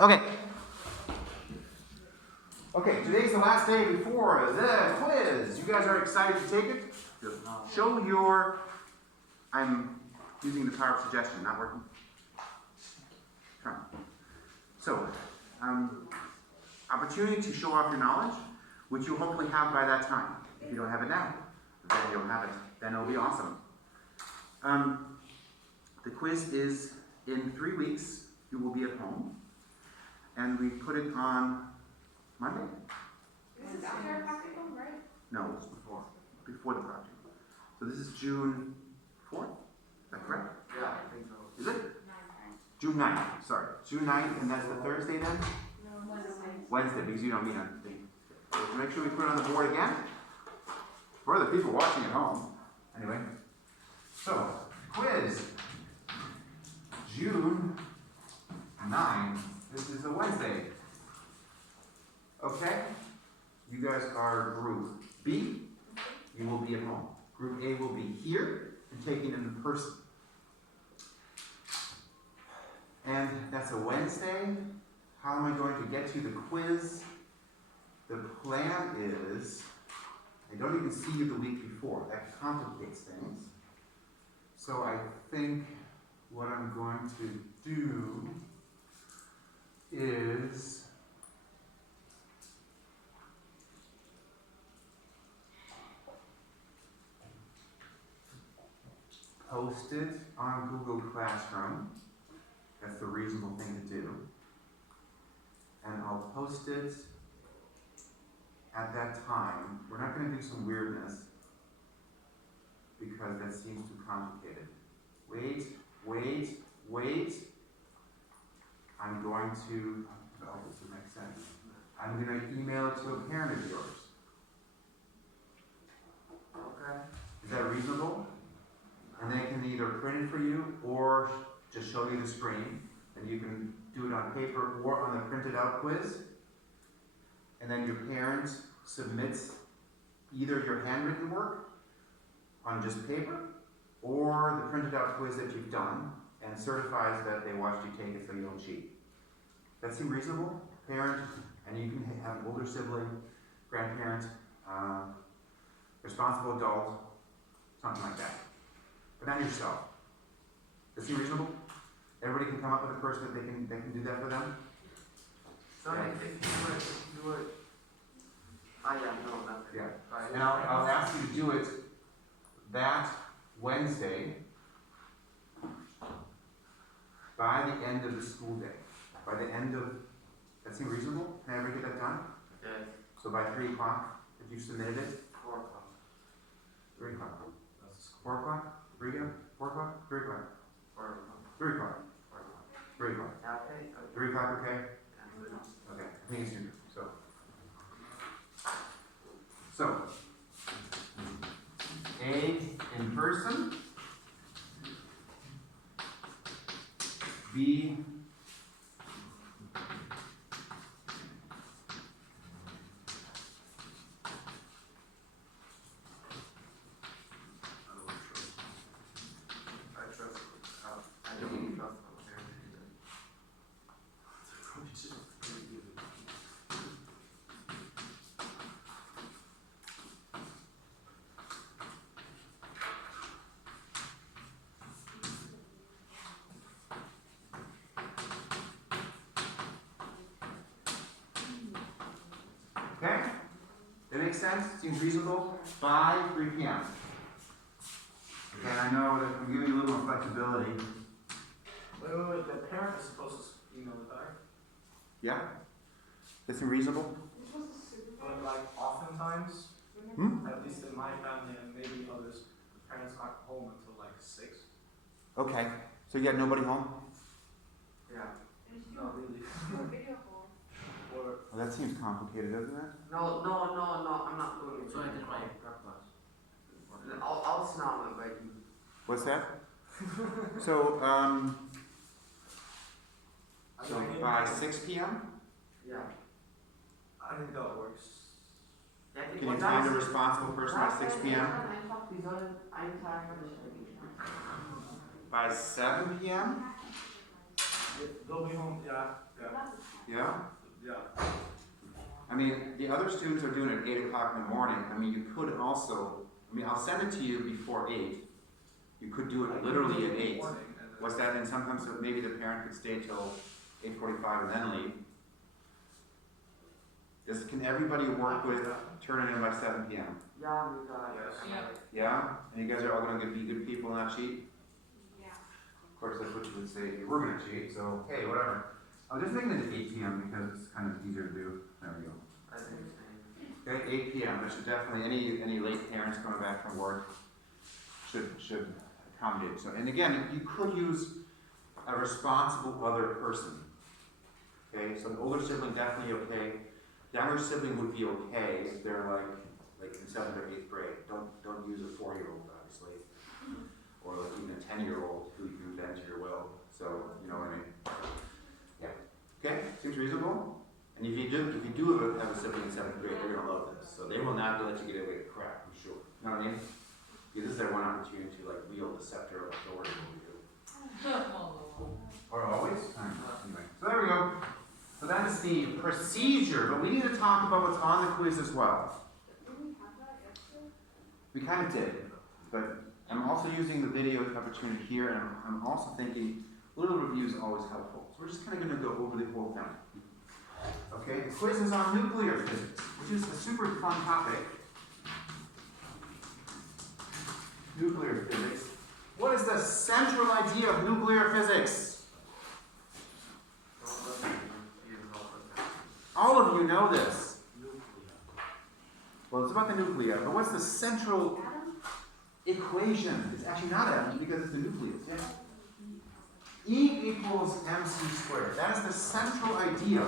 Okay. Okay, today's the last day before the quiz. You guys are excited to take it? Show your, I'm using the power of suggestion, not working. Try. So, opportunity to show off your knowledge, which you'll hopefully have by that time. If you don't have it now, then you'll have it. Then it'll be awesome. The quiz is in 3 weeks. You will be at home. And we put it on Monday. This is after our practicum, right? No, it's before. Before the project. So this is June 4th? Is that correct? Yeah, I think so. Is it? June 9th, sorry. June 9th, and that's the Thursday then? No, Wednesday, because you don't meet on the thing. So make sure we put it on the board again. For the people watching at home. Anyway. So, quiz. June 9th. This is a Wednesday. Okay? You guys are group B. You will be at home. Group A will be here and taking it in person. And that's a Wednesday. How am I going to get to the quiz? The plan is, I don't even see you the week before. That complicates things. So I think what I'm going to do is post it on Google Classroom. That's the reasonable thing to do. And I'll post it at that time. We're not going to do some weirdness because that seems too complicated. Wait. I'm going to, oh, this will make sense. I'm going to email it to a parent of yours. Okay. Is that reasonable? And they can either print it for you or just show you the screen. And you can do it on paper or on the printed out quiz. And then your parent submits either your handwritten work on just paper or the printed out quiz that you've done and certifies that they watched you take it so you don't cheat. That seem reasonable? Parent, and you can have an older sibling, grandparent, responsible adult, something like that. But not yourself. Does that seem reasonable? Everybody can come up with a person that they can do that for them? So Yeah. if you do it, yeah, no, nothing. Yeah. Right. And I'll ask you to do it that Wednesday by the end of the school day. By the end of, that seem reasonable? Can everybody get that done? Yes. So by 3 o'clock, if you submitted it? 4 o'clock. 3 o'clock. 4 o'clock? 3 o'clock? 4 o'clock? 3 o'clock? 4 o'clock. 3 o'clock. 4 o'clock. 3 o'clock. Yeah, okay. 3 o'clock, okay? Yeah. Okay, I think it's due. So, A, in person. B, I trust. I don't trust my parents. okay? That makes sense? Seems reasonable? By 3 p.m. Okay, I know that I'm giving you a little more flexibility. Wait, the parent is supposed to email it back? Yeah? That seem reasonable? But like oftentimes, Hmm? at least in my family and maybe others, the parents aren't home until like 6. Okay, so you got nobody home? Yeah. Not really. Video call. Or Well, that seems complicated, doesn't it? No, I'm not doing it. So I can try prep class. I'll snap it, but What's that? So, so by 6 p.m.? yeah. I think that works. Yeah, Can you find a responsible person by 6 p.m.? By 7 p.m.? They'll be home, yeah. Yeah? Yeah. I mean, the other students are doing it at 8 o'clock in the morning. I mean, you could also, I mean, I'll send it to you before 8. You could do it literally at 8. What's that? And sometimes maybe the parent could stay till 8:45 and then leave. Can everybody work with turning in by 7 p.m.? Yeah, we got Yeah. Yeah? And you guys are all going to be good people and not cheat? Yeah. Of course, that's what you would say if you were going to cheat, so hey, whatever. I'll just make it at 8 p.m. because it's kind of easier to do. There we go. I think same. Okay, 8 p.m. That should definitely, any late parents coming back from work should accommodate. So, and again, you could use a responsible other person. Okay, so an older sibling definitely okay. Younger sibling would be okay if they're like in 7th or 8th grade. Don't use a 4-year-old, obviously, or like even a 10-year-old who you can bend to your will. So you know what I mean. Yeah. Okay, seems reasonable. And if you do have a sibling in 7th grade, they're gonna love this. So they will not let you get away with crap, I'm sure. You know what I mean? Because this is their one opportunity to like wield the scepter of authority over you. Or always? Anyway, so there we go. So that is the procedure, but we need to talk about what's on the quiz as well. Didn't we have that yesterday? We kind of did, but I'm also using the video opportunity here, and I'm also thinking a little review is always helpful. So we're just kind of going to go over the whole thing. Okay, the quiz is on nuclear physics, which is a super fun topic. Nuclear physics. What is the central idea of nuclear physics? All of you know this. Well, it's about the nuclei, but what's the central equation? It's actually not atoms because it's the nucleus. Yeah. E equals mc squared. That is the central idea.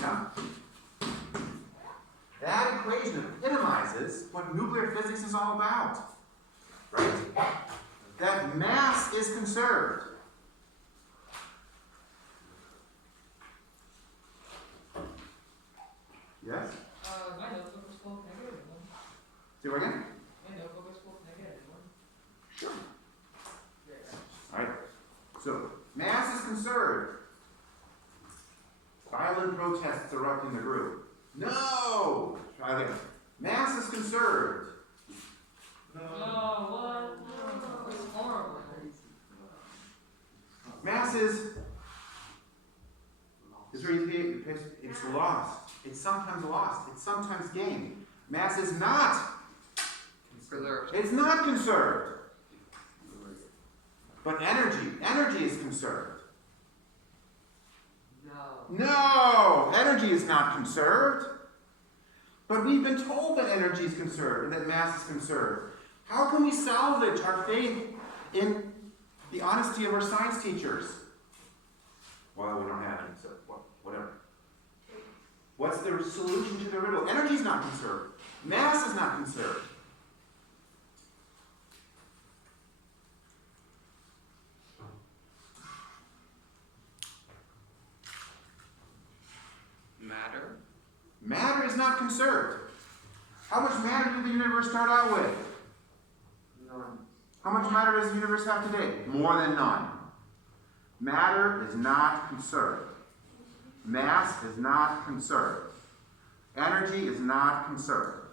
Yeah? That equation epitomizes what nuclear physics is all about. Right? That mass is conserved. Yes? My notebook was called negative one. Say what again? My notebook was called negative one. Sure. Yeah. Alright. So, mass is conserved. Violent protests erupt in the group. No! Try again. Mass is conserved. No, what? No, it's horrible. Mass is where you pay, it's lost. It's sometimes lost. It's sometimes gained. Mass is not Preserved. It's not conserved. But energy is conserved. No. No! Energy is not conserved. But we've been told that energy is conserved and that mass is conserved. How can we salvage our faith in the honesty of our science teachers? Well, we don't have any, so whatever. What's the solution to the riddle? Energy is not conserved. Mass is not conserved. Matter. Matter is not conserved. How much matter did the universe start out with? None. How much matter does the universe have today? More than none. Matter is not conserved. Mass is not conserved. Energy is not conserved.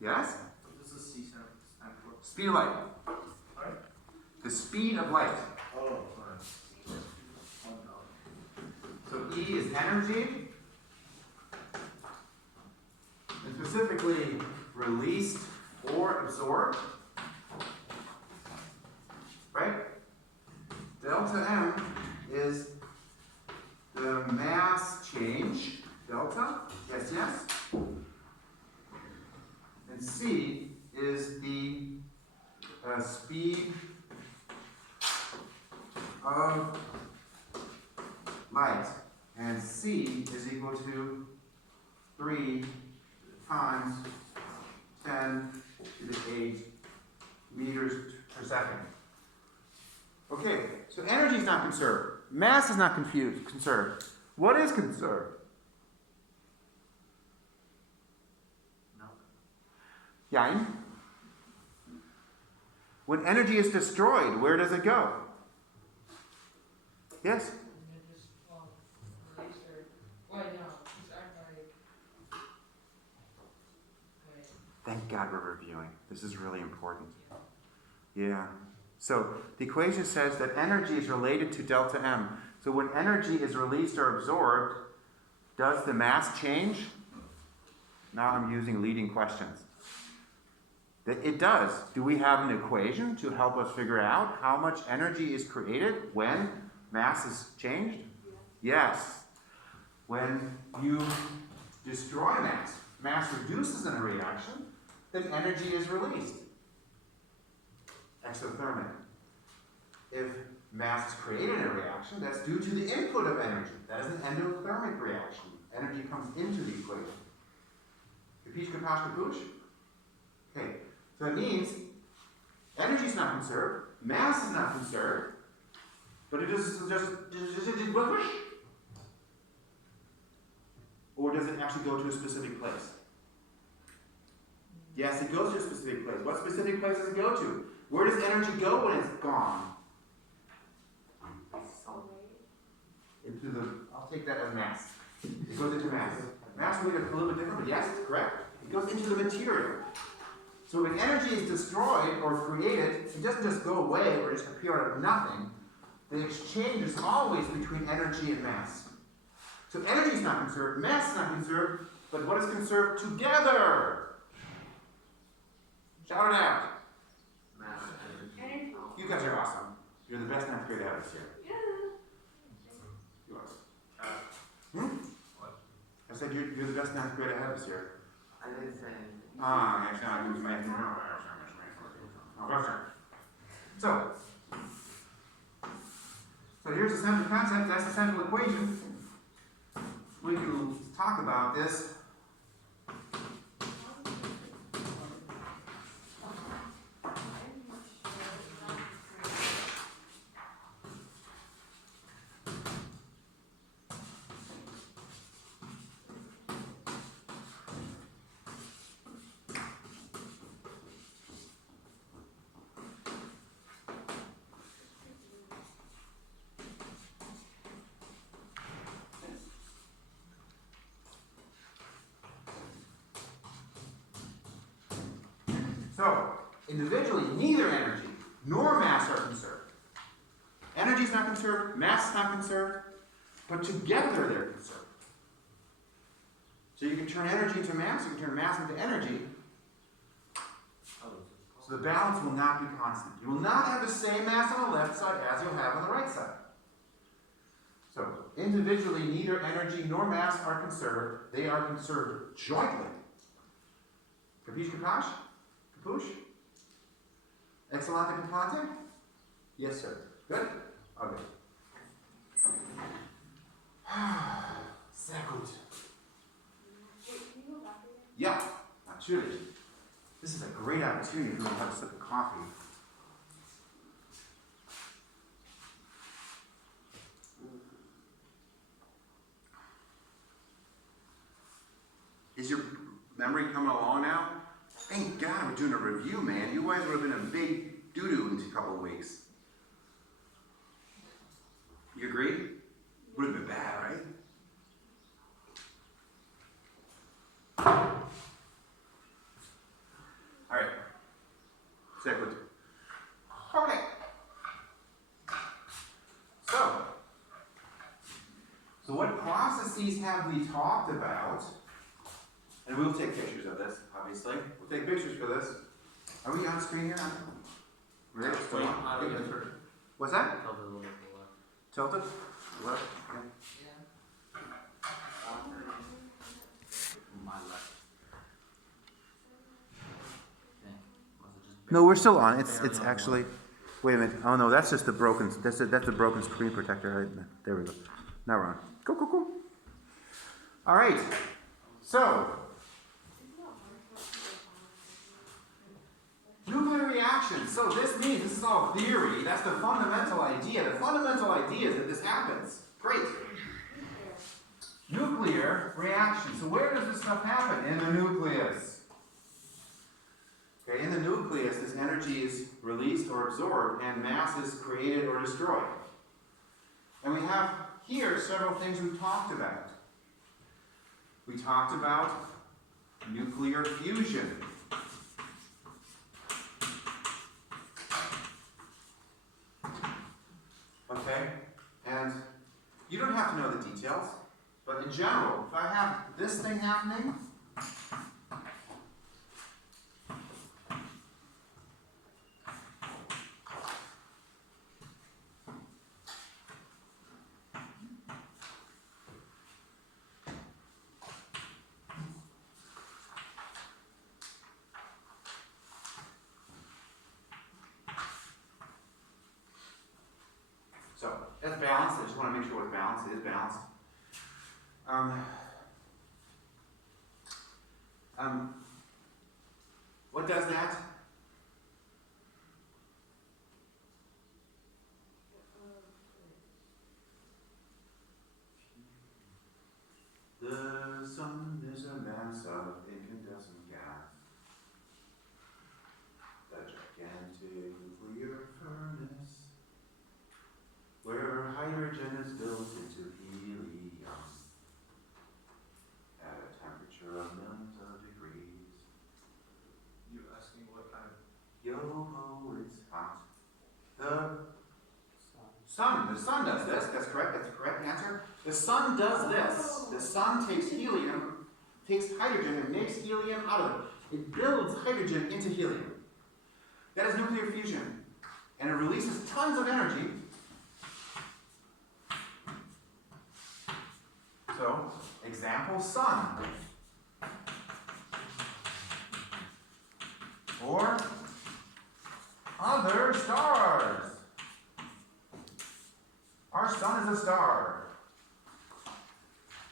Yes? What does the C stand for? Speed of light. Sorry? The speed of light. Oh, sorry. So E is energy. And specifically released or absorbed. Right? Delta M is the mass change. Delta. Yes, yes. And C is the speed of light. And C is equal to 3 times 10 to the 8 meters per second. Okay, so energy is not conserved. Mass is not conserved. What is conserved? No. Yeah. When energy is destroyed, where does it go? Yes? And then just, release or, wait, no, just act like, wait, Thank God we're reviewing. This is really important. Yeah. So the equation says that energy is related to delta M. So when energy is released or absorbed, does the mass change? Now I'm using leading questions. It does. Do we have an equation to help us figure out how much energy is created when mass is changed? Yes. When you destroy mass reduces in a reaction, then energy is released. Exothermic. If mass is created in a reaction, that's due to the input of energy. That is an endothermic reaction. Energy comes into the equation. Capiche, capache, capuche? Okay, so that means energy is not conserved, mass is not conserved, but it is just or does it actually go to a specific place? Yes, it goes to a specific place. What specific place does it go to? Where does energy go when it's gone? Into the, I'll take that as mass. It goes into mass. Mass will be a little bit different, but yes, it's correct. It goes into the material. So when energy is destroyed or created, it doesn't just go away or just appear out of nothing. The exchange is always between energy and mass. So energy is not conserved, mass is not conserved, but what is conserved together? Shout it out. Energy. You guys are awesome. You're the best 9th grade out of this year. Yeah. You are. I said you're the best 9th grade ahead this year. I didn't say anything. Actually, I moved my So here's the central concept, that's the central equation. We can talk about this. So, individually, neither energy nor mass are conserved. Energy is not conserved, mass is not conserved, but together they're conserved. So you can turn energy into mass, you can turn mass into energy. So the balance will not be constant. You will not have the same mass on the left side as you'll have on the right side. So, individually, neither energy nor mass are conserved. They are conserved jointly. Capiche, capache? Capuche? Excellente, capante? Yes, sir. Good? Okay. Sehr gut. Wait, can you go back again? Ja, natürlich. This is a great opportunity if you want to have a sip of coffee. Is your memory coming along now? Thank God we're doing a review, man. You guys would have been a big doo-doo in a couple of weeks. You agree? Would have been bad, right? All right. Second. Okay. So what processes have we talked about? And we'll take pictures of this, obviously. We'll take pictures for this. Are we on screen here? We're still on? What's that? Tilted? Left? Okay. yeah. No, we're still on. It's actually. Wait a minute. Oh no, that's just the broken. That's a broken screen protector. Right? There we go. Now we're on. Cool. All right. So nuclear reactions. So this means this is all theory. That's the fundamental idea. The fundamental idea is that this happens. Great. Nuclear reaction. So where does this stuff happen? In the nucleus. Okay, in the nucleus, this energy is released or absorbed, and mass is created or destroyed. And we have here several things we've talked about. We talked about nuclear fusion. Okay? And you don't have to know the details, but in general, if I have this thing happening, so that's balanced. I just want to make sure it's balanced. It is balanced. What does that? The sun is a mass of incandescent gas. The gigantic nuclear furnace, where hydrogen is built into helium at a temperature of millions of degrees. You asking what kind of Yo-ho, it's hot. The sun does this. That's correct. That's the correct answer. The sun does this. The sun takes helium, takes hydrogen, and makes helium out of it. It builds hydrogen into helium. That is nuclear fusion. And it releases tons of energy. So, example, sun. Or other stars. Our sun is a star.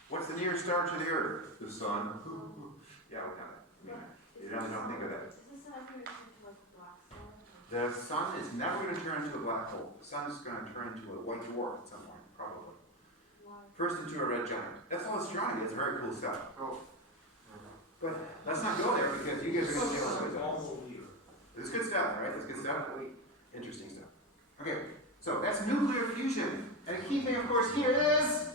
What's the nearest star to the Earth? The sun. Yeah, we got it. You don't think of that. Is this ever going to turn into like a black star? The sun is never going to turn into a black hole. The sun is going to turn into a white dwarf at some point, probably. Why? First into a red giant. That's all astronomy. It's very cool stuff. Oh. But let's not go there because you guys are going to see what it is. normal leader? It's good stuff, right? It's good stuff. Interesting stuff. Okay, so that's nuclear fusion. And a key thing, of course, here is,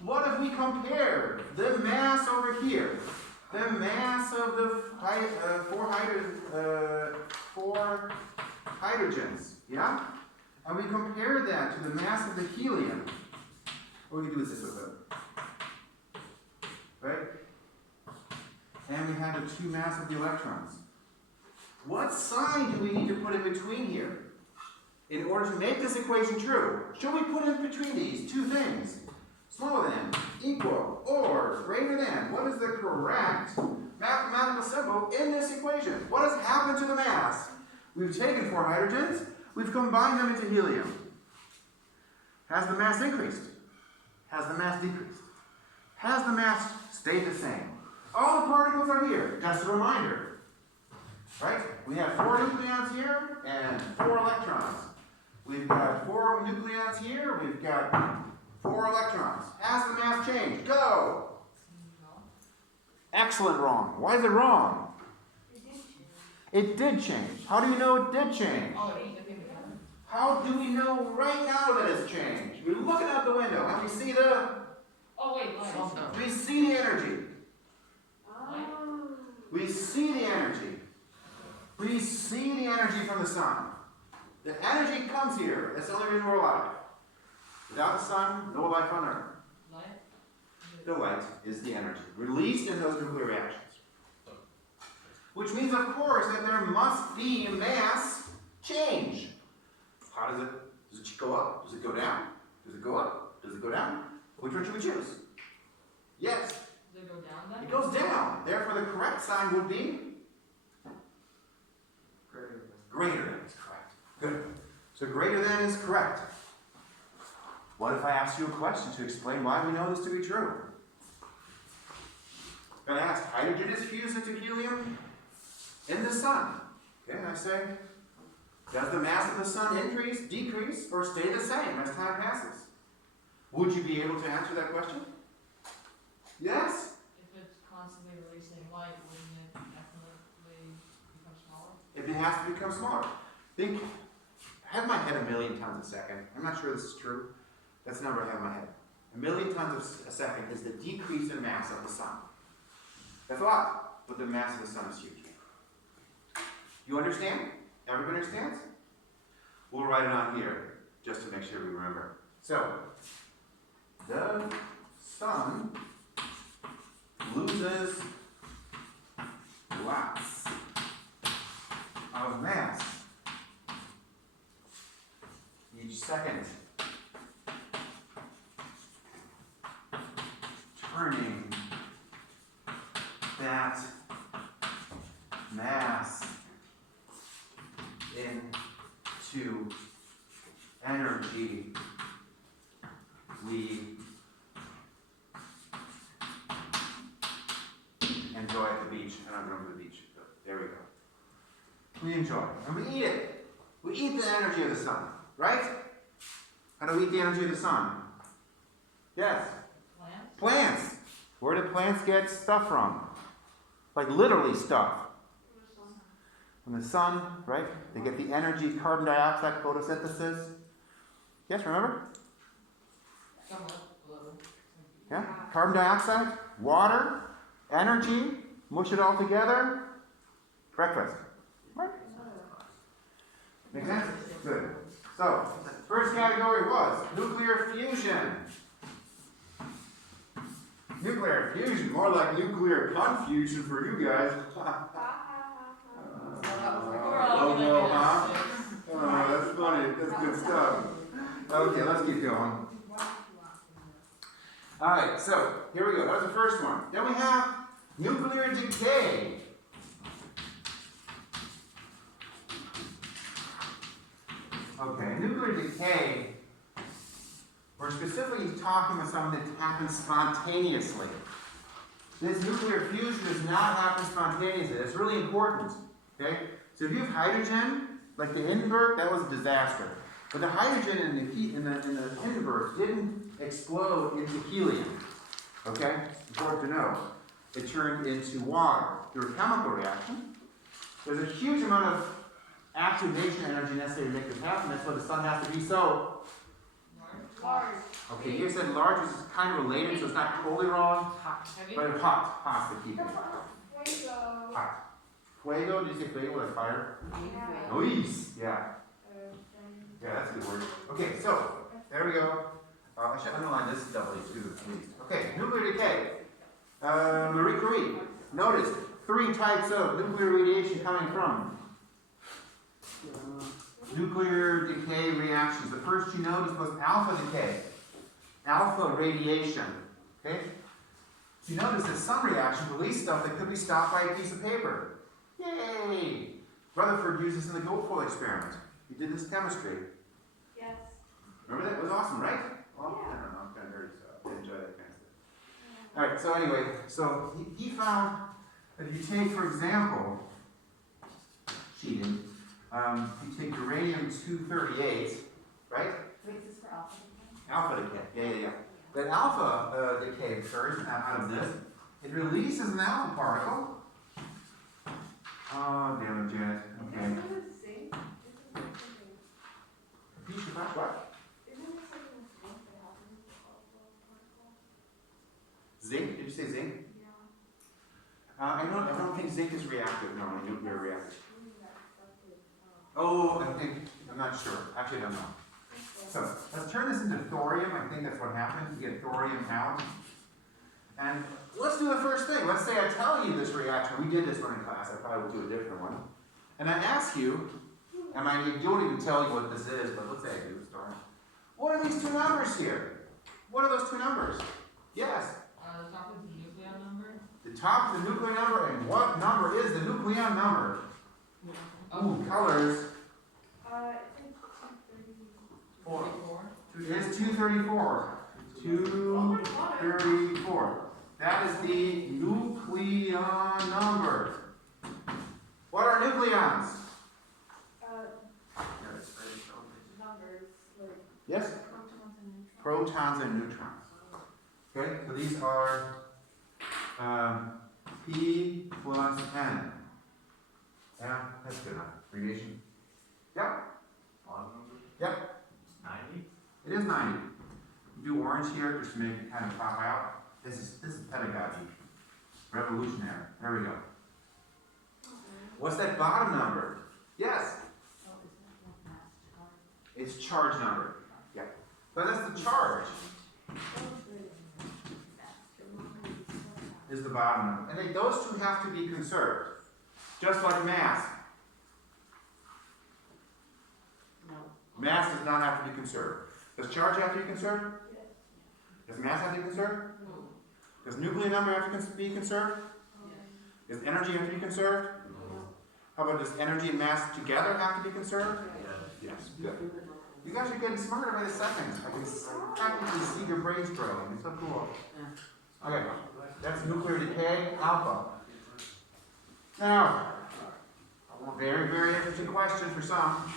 what have we compared? The mass over here. The mass of the four hydrogens, yeah? And we compared that to the mass of the helium. What we can do is this with it. Right? And we had the two mass of the electrons. What sign do we need to put in between here in order to make this equation true? Should we put in between these two things? Smaller than, equal, or greater than. What is the correct mathematical symbol in this equation? What has happened to the mass? We've taken four hydrogens, we've combined them into helium. Has the mass increased? Has the mass decreased? Has the mass stayed the same? All the particles are here. Just a reminder. Right? We have four nucleons here and four electrons. We've got four nucleons here. We've got four electrons. Has the mass changed? Go! Excellent wrong. Why is it wrong? It did change. How do you know it did change? How do we know right now that it's changed? We're looking out the window and we see the... We see the energy. Oh. We see the energy. We see the energy from the sun. The energy comes here. That's the only reason we're alive. Without the sun, no life on Earth. The light is the energy released in those nuclear reactions. Which means, of course, that there must be mass change. How does it? Does it go up? Does it go down? Does it go up? Does it go down? Which one should we choose? Yes. Does it go down then? It goes down. Therefore, the correct sign would be greater than is correct. Good. So greater than is correct. What if I asked you a question to explain why we know this to be true? I'm going to ask, hydrogen is fused into helium in the sun. Okay, and I say, does the mass of the sun increase, decrease, or stay the same as time passes? Would you be able to answer that question? Yes? If it's constantly releasing light, wouldn't it definitely become smaller? If it has to become smaller. I have my head a million times a second. I'm not sure this is true. That's the number I have in my head. 1 million tons a second is the decrease in mass of the sun. That's a lot, but the mass of the sun is huge. You understand? Everybody understands? We'll write it on here, just to make sure we remember. So, the sun loses lots of mass each second, turning that mass into energy we enjoy at the beach. I don't remember the beach, but there we go. We enjoy, and we eat it. We eat the energy of the sun, right? How do we eat the energy of the sun? Yes. Plants? Plants. Where do plants get stuff from? Like literally stuff. From the sun, right? They get the energy, carbon dioxide, photosynthesis. Yes, remember? Somewhat, a little. Yeah? Carbon dioxide, water, energy, mush it all together. Breakfast. Right? Make sense? Good. So, first category was nuclear fusion. Nuclear fusion, more like nuclear confusion for you guys. Oh no, huh? Oh, that's funny. That's good stuff. Okay, let's keep going. Alright, so here we go. That was the first one. Then we have nuclear decay. Okay, nuclear decay, we're specifically talking about something that happens spontaneously. This nuclear fusion does not happen spontaneously. That's really important. Okay? So if you have hydrogen, like the Hindenburg, that was a disaster. But the hydrogen in the Hindenburg didn't explode into helium. Okay? Important to know. It turned into water through a chemical reaction. There's a huge amount of activation energy necessary to make this happen. That's why the sun has to be so. Large. Okay, you said large is kind of related, so it's not totally wrong. Hot. Heavy? But hot. Hot's the key thing. Fuego. Hot. Fuego, did you say fuego like fire? Yeah. Noise. Yeah. Yeah, that's a good word. Okay, so, there we go. I should underline this doubly too, at least. Okay, nuclear decay. Marie Curie. Notice 3 types of nuclear radiation coming from nuclear decay reactions. The first you noticed was alpha decay. Alpha radiation. Okay? You notice that some reactions release stuff that could be stopped by a piece of paper. Yay! Rutherford used this in the Goldfoil experiment. He did this chemistry. Yes. Remember that? It was awesome, right? Well, Yeah. I don't know, I'm kind of nerdy, so I enjoy that kind of stuff. Alright, so anyway, so he found that if you take, for example, cheating, if you take uranium-238, right? Wait, is this for alpha? Alpha decay, yeah. That alpha decay occurs out of this. It releases an alpha particle. Oh, damn it, Janet. Okay. Isn't it zinc? Isn't it something? Repeat your back, what? Isn't it something with zinc that happens with alpha particles? Zinc? Did you say zinc? Yeah. I don't think zinc is reactive, no, in a nuclear reactor. Something that affected, Oh, I'm not sure. Actually, I don't know. So, let's turn this into thorium. I think that's what happened. You get thorium out. And let's do the first thing. Let's say I tell you this reaction. We did this one in class. I probably will do a different one. And I ask you, and I don't even tell you what this is, but let's say I do. Sorry. What are these 2 numbers here? What are those 2 numbers? Yes. The top is the nucleon number. The top is the nucleon number, and what number is the nucleon number? Ooh, colors. It's 4. It is 234. 234. That is the nucleon number. What are nucleons? numbers, like Yes? protons and neutrons. Protons and neutrons. Okay, so these are P plus N. Yeah, that's good enough. Radiation. Yep. Bottom number? Yep. 90? It is 90. do orange here just to make it kind of pop out. This is pedagogy. Revolutionary. There we go. What's that bottom number? Yes. It's charge number. Yeah. But that's the charge. Is the bottom number. And those two have to be conserved. Just like mass. Mass does not have to be conserved. Does charge have to be conserved? Does mass have to be conserved? Does nuclear number have to be conserved? Does energy have to be conserved? How about does energy and mass together have to be conserved? Yes. Good. You guys are getting smarter by the second. I can practically see your brains growing. It's so cool. Okay, that's nuclear decay, alpha. Now, a very, very interesting question for some.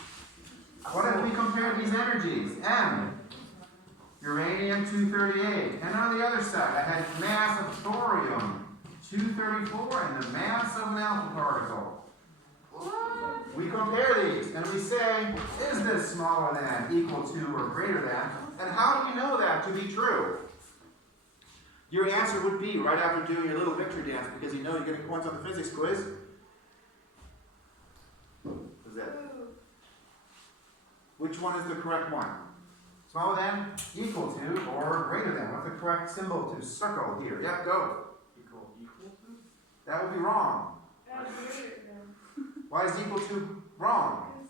What if we compare these energies? M, uranium-238. And on the other side, I had mass of thorium-234 and the mass of an alpha particle. We compare these and we say, is this smaller than, equal to, or greater than? And how do we know that to be true? Your answer would be, right after doing your little victory dance, because you know you're getting points on the physics quiz. What's that? Which one is the correct one? Smaller than, equal to, or greater than? What's the correct symbol to circle here? Yep, go. Equal to? That would be wrong. Why is equal to wrong?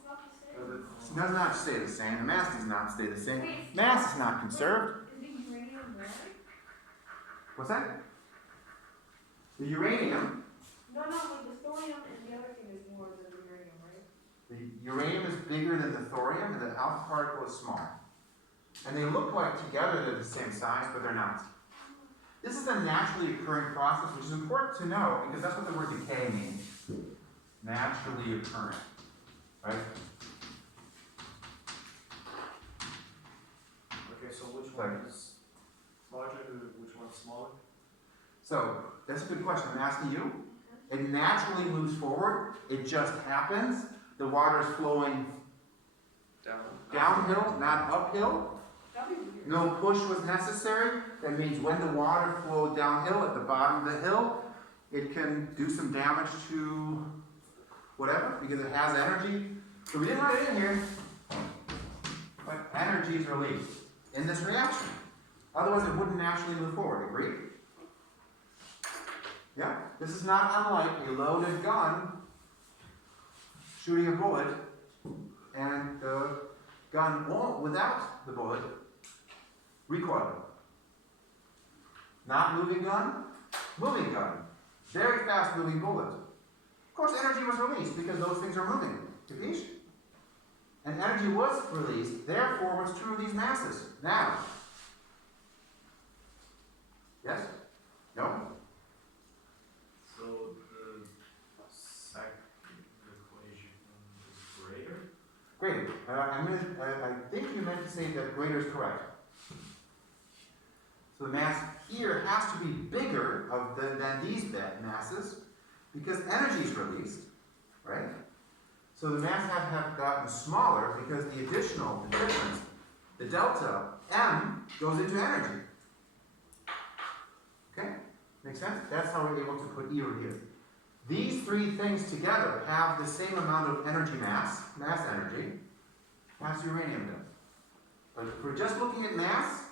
It does not stay the same. The mass does not stay the same. Mass is not conserved. Is the uranium red? What's that? The uranium. No, like the thorium and the other thing is more than the uranium, right? The uranium is bigger than the thorium, and the alpha particle is small. And they look like together they're the same size, but they're not. This is a naturally occurring process, which is important to know because that's what the word decay means. Naturally occurring. Right? Okay, so which one is larger and which one's smaller? So, that's a good question. I'm asking you. It naturally moves forward. It just happens. The water is flowing downhill, not uphill. That'd be weird. No push was necessary. That means when the water flowed downhill at the bottom of the hill, it can do some damage to whatever, because it has energy. So we didn't write it in here, but energy is released in this reaction. Otherwise it wouldn't naturally move forward, agreed? Yeah? This is not unlike a loaded gun shooting a bullet, and the gun won't, without the bullet, recoil. Not moving gun, moving gun. Very fast moving bullet. Of course, energy was released because those things are moving. Capiche? And energy was released, therefore, what's true of these masses? Now. Yes? No? So the second equation is greater? Greater. I think you meant to say that greater is correct. So the mass here has to be bigger than these masses because energy is released, right? So the mass have gotten smaller because the difference, the delta, M, goes into energy. Okay? Make sense? That's how we're able to put E over here. These three things together have the same amount of energy mass energy, as uranium does. But if we're just looking at mass,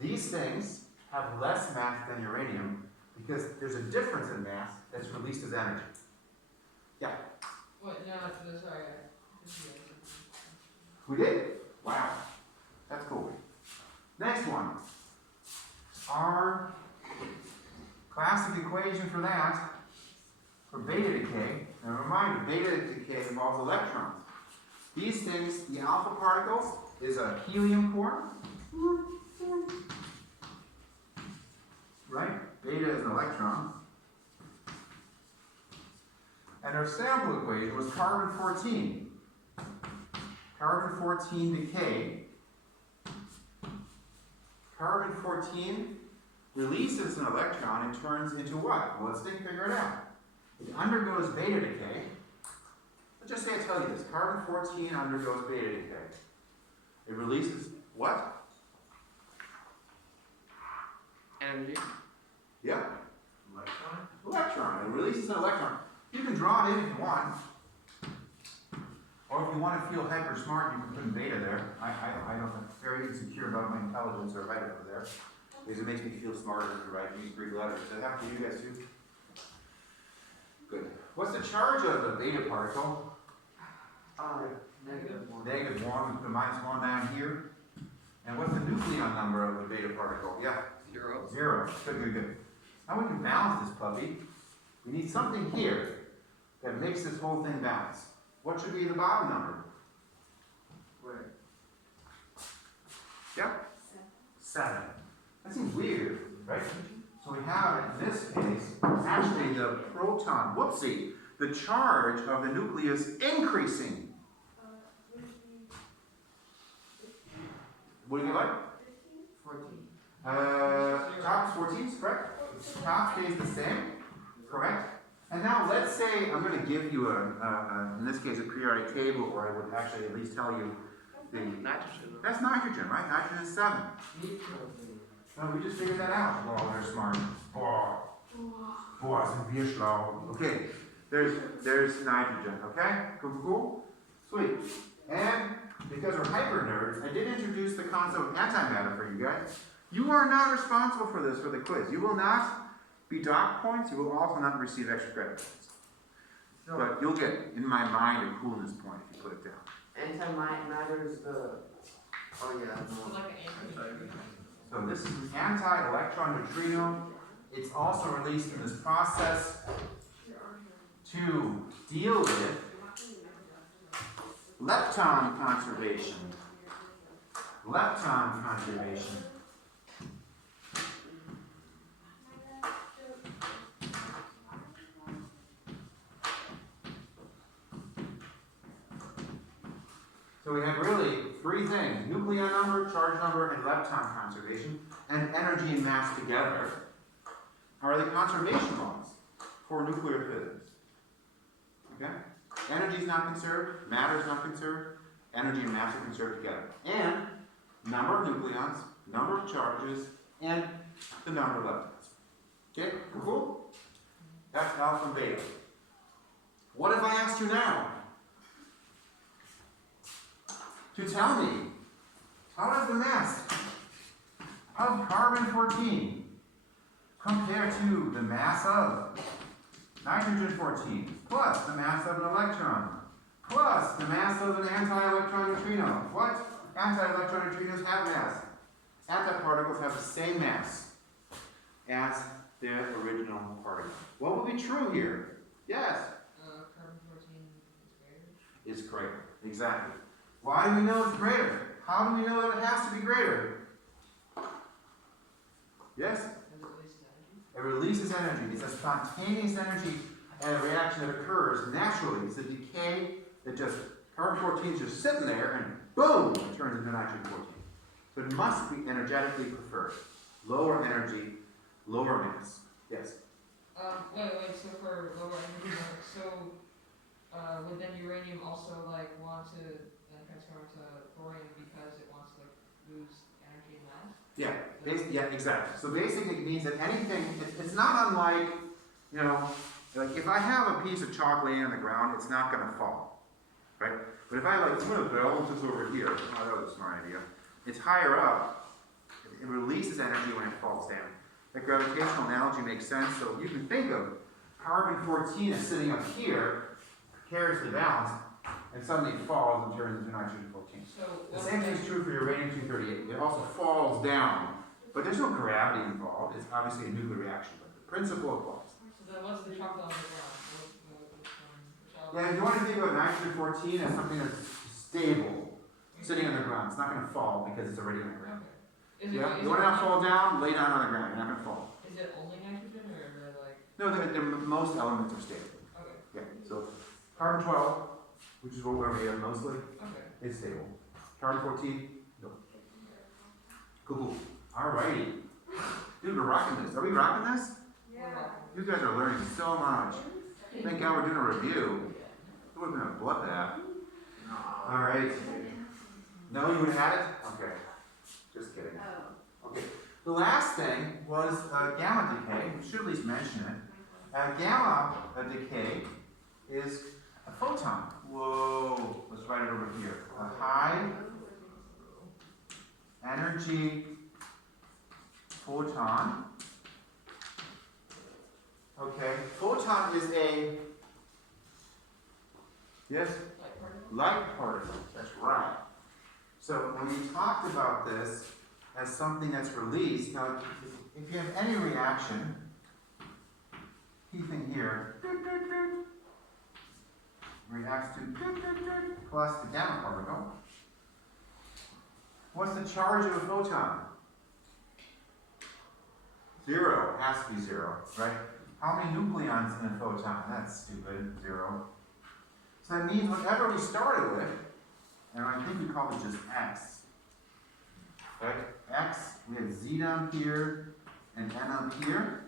these things have less mass than uranium because there's a difference in mass that's released as energy. Yeah? What, no, sorry. We did? Wow. That's cool. Next one. Our classic equation for that, for beta decay, and a reminder, beta decay involves electrons. These things, the alpha particles, is a helium core. Right? Beta is an electron. And our sample equation was carbon-14. Carbon-14 decay. Carbon-14 releases an electron and turns into what? Well, let's figure it out. It undergoes beta decay. Let's just say I tell you this. Carbon-14 undergoes beta decay. It releases what? Yeah, Electron? electron. It releases an electron. You can draw it in if you want. Or if you want to feel hyper smart, you can put in beta there. I'm very insecure about my intelligence or write it over there. Because it makes me feel smarter to write these Greek letters. Does that happen to you guys too? Good. What's the charge of the beta particle? -1. Negative 1, put a -1 down here. And what's the nucleon number of the beta particle? Yeah? 0. 0. Good, good, good. Now we can balance this puppy. We need something here that makes this whole thing balance. What should be the bottom number? Right. Yep? 7. That seems weird, right? So we have, in this case, actually the proton, whoopsie, the charge of the nucleus increasing. What do you like? 14. Top is 14, correct? Top stays the same, correct? And now let's say I'm going to give you in this case, a periodic table, or I would actually at least tell you the... Nitrogen. That's nitrogen, right? Nitrogen is 7. No, we just figured that out. Wow, they're smart. Boah, sind wir schlau. Okay, there's nitrogen, okay? Cool? Sweet. And because we're hyper nerds, I did introduce the concept of antimatter for you guys. You are not responsible for this for the quiz. You will not be docked points. You will also not receive extra credit points. But you'll get, in my mind, a coolness point if you put it down. Antimatter is the. Oh yeah. So No. like an anti. So this is an anti-electron neutrino. It's also released in this process to deal with lepton conservation. Lepton conservation. So we have really three things: nucleon number, charge number, and lepton conservation. And energy and mass together are the conservation laws for nuclear physics. Okay? Energy is not conserved, matter is not conserved, energy and mass are conserved together. And number of nucleons, number of charges, and the number of leptons. Okay? Cool? That's alpha and beta. What if I asked you now to tell me, how does the mass of carbon-14 compare to the mass of nitrogen-14 plus the mass of an electron plus the mass of an anti-electron neutrino? What? Anti-electron neutrinos have mass. Antiparticles have the same mass as their original particle. What will be true here? Yes? Carbon-14 is greater. It's greater. Exactly. Why do we know it's greater? How do we know that it has to be greater? Yes? It releases energy. It releases energy. It's a spontaneous energy and a reaction that occurs naturally. It's a decay that just, carbon-14 is just sitting there and boom, it turns into nitrogen-14. So it must be energetically preferred. Lower energy, lower mass. Yes? Wait, so for lower energy, would then uranium also want to transform to thorium because it wants to lose energy and mass? Yeah, exactly. So basically it means that anything, it's not unlike, like if I have a piece of chalk laying on the ground, it's not going to fall, right? But if I I'm going to balance this over here, oh, that was a smart idea. It's higher up, it releases energy when it falls down. The gravitational analogy makes sense, so you can think of carbon-14 as sitting up here, carries the balance, and suddenly it falls and turns into nitrogen-14. So The same thing is true for uranium-238. It also falls down, but there's no gravity involved. It's obviously a nuclear reaction, but the principle applies. So then what's the chocolate on the ground? Yeah, if you want to think about nitrogen-14 as something that's stable, sitting on the ground, it's not going to fall because it's already on the ground. Okay. You want to not fall down, lay down on the ground. You're not going to fall. Is it only nitrogen or is it No, most elements are stable. Okay. Yeah, so carbon-12, which is what we're made of mostly, Okay. is stable. Carbon-14, no. Cool. Alrighty. Dude, we're rocking this. Are we rocking this? Yeah. You guys are learning so much. Thank God we're doing a review. It would have been a bloodbath. Alright. No, you would have had it? Okay. Just kidding. Oh. Okay. The last thing was gamma decay. We should at least mention it. Gamma decay is a photon. Whoa, let's write it over here. A high energy photon. Okay, photon is a, yes, light particle. That's right. So when we talked about this as something that's released, now if you have any reaction, key thing here, reacts to plus the gamma particle. What's the charge of a photon? 0, has to be 0, right? How many nucleons in a photon? That's stupid, 0. So that means whatever we started with, and I think we call it just X, right? X, we have Z down here and N up here.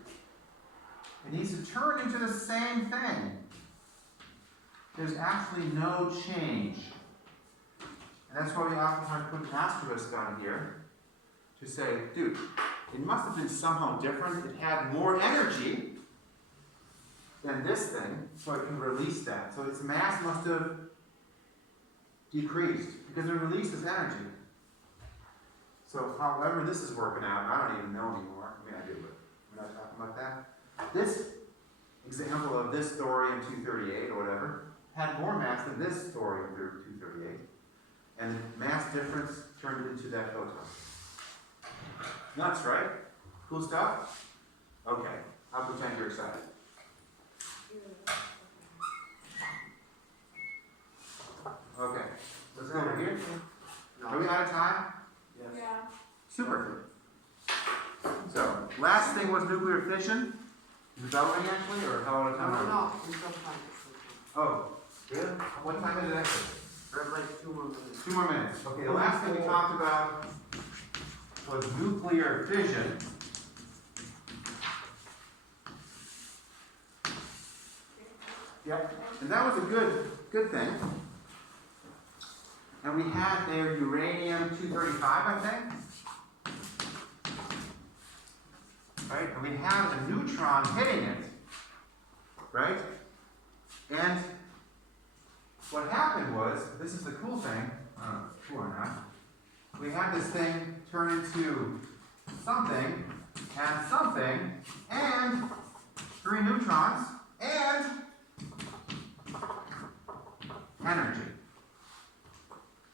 It needs to turn into the same thing. There's actually no change. And that's why we oftentimes put an asterisk on here to say, dude, it must have been somehow different. It had more energy than this thing, so it can release that. So its mass must have decreased because it releases energy. So however this is working out, I don't even know anymore. I mean, I do, but we're not talking about that. This example of this thorium 238 or whatever had more mass than this thorium 238. And mass difference turned it into that photon. Nuts, right? Cool stuff? Okay, I'll pretend you're excited. Okay, let's go over here. Are we out of time? Yes. Yeah. Super. So, last thing was nuclear fission. Is it bell ring actually, or how out of time? No, we still time. Oh, really? What time is it actually? We have like 2 more minutes. 2 more minutes. Okay, the last thing we talked about was nuclear fission. Yep, and that was a good thing. And we had there uranium-235, I think. Right? And we had a neutron hitting it. Right? And what happened was, this is the cool thing, I don't know if it's cool or not, we had this thing turn into something, and 3 neutrons, and energy.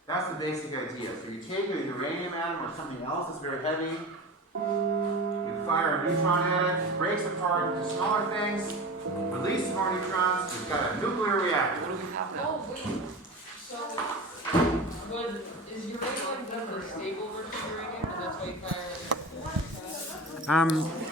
That's the basic idea. So you take a uranium atom or something else that's very heavy, you fire a neutron at it, it breaks apart into smaller things, release more neutrons, you've got a nuclear reactor. What do we have now? Oh, wait, so, is uranium the stable version of uranium, and that's why you fire it?